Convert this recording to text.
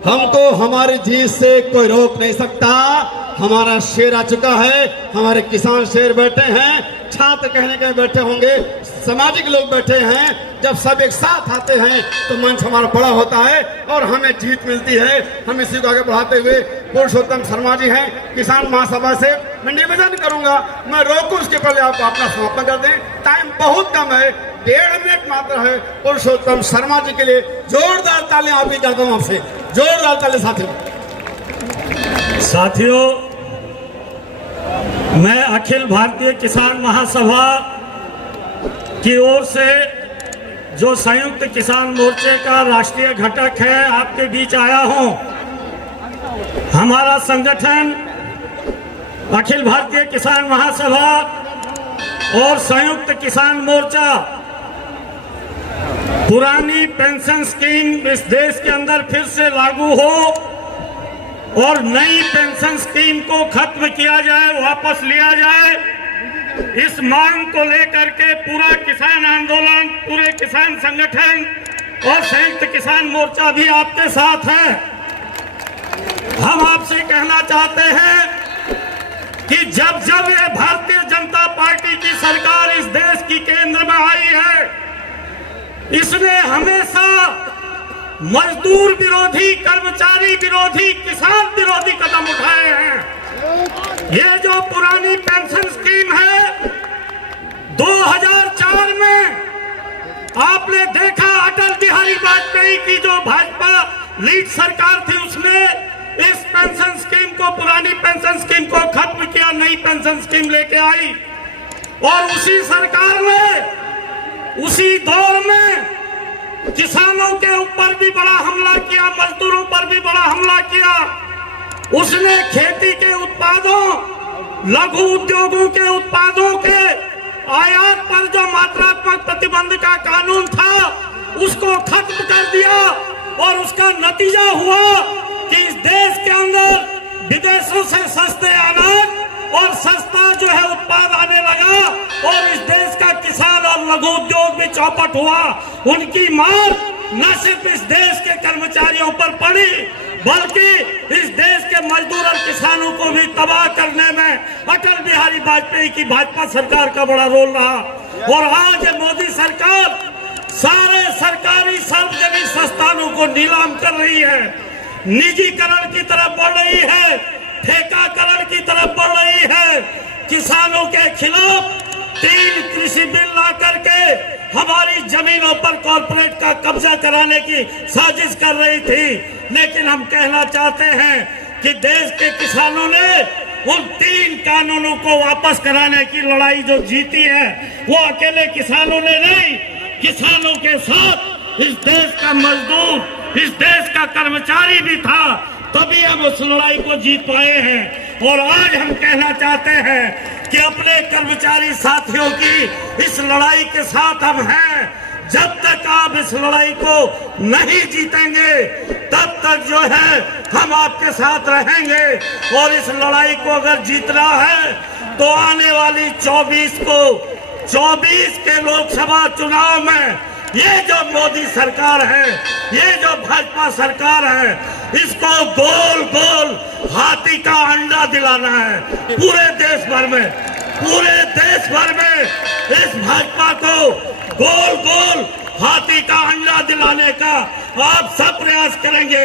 हमको हमारी जीत से कोई रोक नहीं सकता। हमारा शेर आ चुका है, हमारे किसान शेर बैठे हैं, छात्र कहने के बैठे होंगे, सामाजिक लोग बैठे हैं। जब सब एक साथ आते हैं तो मंच हमारा बड़ा होता है और हमें जीत मिलती है। हम इसी को आगे बढ़ाते हुए पुरुषोत्तम शर्मा जी हैं किसान महासभा से, मैं निवेदन करूंगा, मैं रोकूं उसके पहले आप अपना समापन कर दें। टाइम बहुत कम है, 1.5 मिनट मात्र है। पुरुषोत्तम शर्मा जी के लिए जोरदार तालियां आपकी चाहता हूं, आपसे जोरदार तालियां। साथियों, मैं अखिल भारतीय किसान महासभा की ओर से जो संयुक्त किसान मोर्चे का राष्ट्रीय घटक है आपके बीच आया हूं। हमारा संगठन अखिल भारतीय किसान महासभा और संयुक्त किसान मोर्चा पुरानी पेंशन स्कीम इस देश के अंदर फिर से लागू हो और नई पेंशन स्कीम को खत्म किया जाए, वापस लिया जाए, इस मांग को लेकर के पूरा किसान आंदोलन, पूरे किसान संगठन और संयुक्त किसान मोर्चा भी आपके साथ है। हम आपसे कहना चाहते हैं कि जब जब ये भारतीय जनता पार्टी की सरकार इस देश की केंद्र में आई है, इसने हमेशा मजदूर विरोधी, कर्मचारी विरोधी, किसान विरोधी कदम उठाए हैं। ये जो पुरानी पेंशन स्कीम है, 2004 में आपने देखा अटल बिहारी वाजपेयी की जो भाजपा लीड सरकार थी, उसने इस पेंशन स्कीम को, पुरानी पेंशन स्कीम को खत्म किया, नई पेंशन स्कीम लेके आई। और उसी सरकार ने उसी दौर में किसानों के ऊपर भी बड़ा हमला किया, मजदूरों पर भी बड़ा हमला किया। उसने खेती के उत्पादों, लघु उद्योगों के उत्पादों के आयात पर जो मात्रात्मक प्रतिबंध का कानून था, उसको खत्म कर दिया। और उसका नतीजा हुआ कि इस देश के अंदर विदेशों से सस्ते अनाज और सस्ता जो है उत्पाद आने लगा और इस देश का किसान और लघु उद्योग भी चौपट हुआ। उनकी मार न सिर्फ इस देश के कर्मचारियों पर पड़ी, बल्कि इस देश के मजदूर और किसानों को भी तबाह करने में अटल बिहारी वाजपेयी की भाजपा सरकार का बड़ा रोल रहा। और आज मोदी सरकार सारे सरकारी सार्वजनिक संस्थानों को नीलाम कर रही है, निजीकरण की तरफ बढ़ रही है, ठेकाकरण की तरफ बढ़ रही है। किसानों के खिलाफ 3 कृषि बिल ला करके हमारी जमीनों पर कॉर्पोरेट का कब्जा कराने की साजिश कर रही थी। लेकिन हम कहना चाहते हैं कि देश के किसानों ने उन 3 कानूनों को वापस कराने की लड़ाई जो जीती है, वो अकेले किसानों ने नहीं, किसानों के साथ इस देश का मजदूर, इस देश का कर्मचारी भी था, तभी हम उस लड़ाई को जीत पाए हैं। और आज हम कहना चाहते हैं कि अपने कर्मचारी साथियों की इस लड़ाई के साथ हम हैं। जब तक आप इस लड़ाई को नहीं जीतेंगे, तब तक जो है हम आपके साथ रहेंगे। और इस लड़ाई को अगर जीतना है तो आने वाली 24 के लोकसभा चुनाव में ये जो मोदी सरकार है, ये जो भाजपा सरकार है, इसको गोल गोल हाथी का अंडा दिलाना है। पूरे देश भर में इस भाजपा को गोल गोल हाथी का अंडा दिलाने का आप सब प्रयास करेंगे।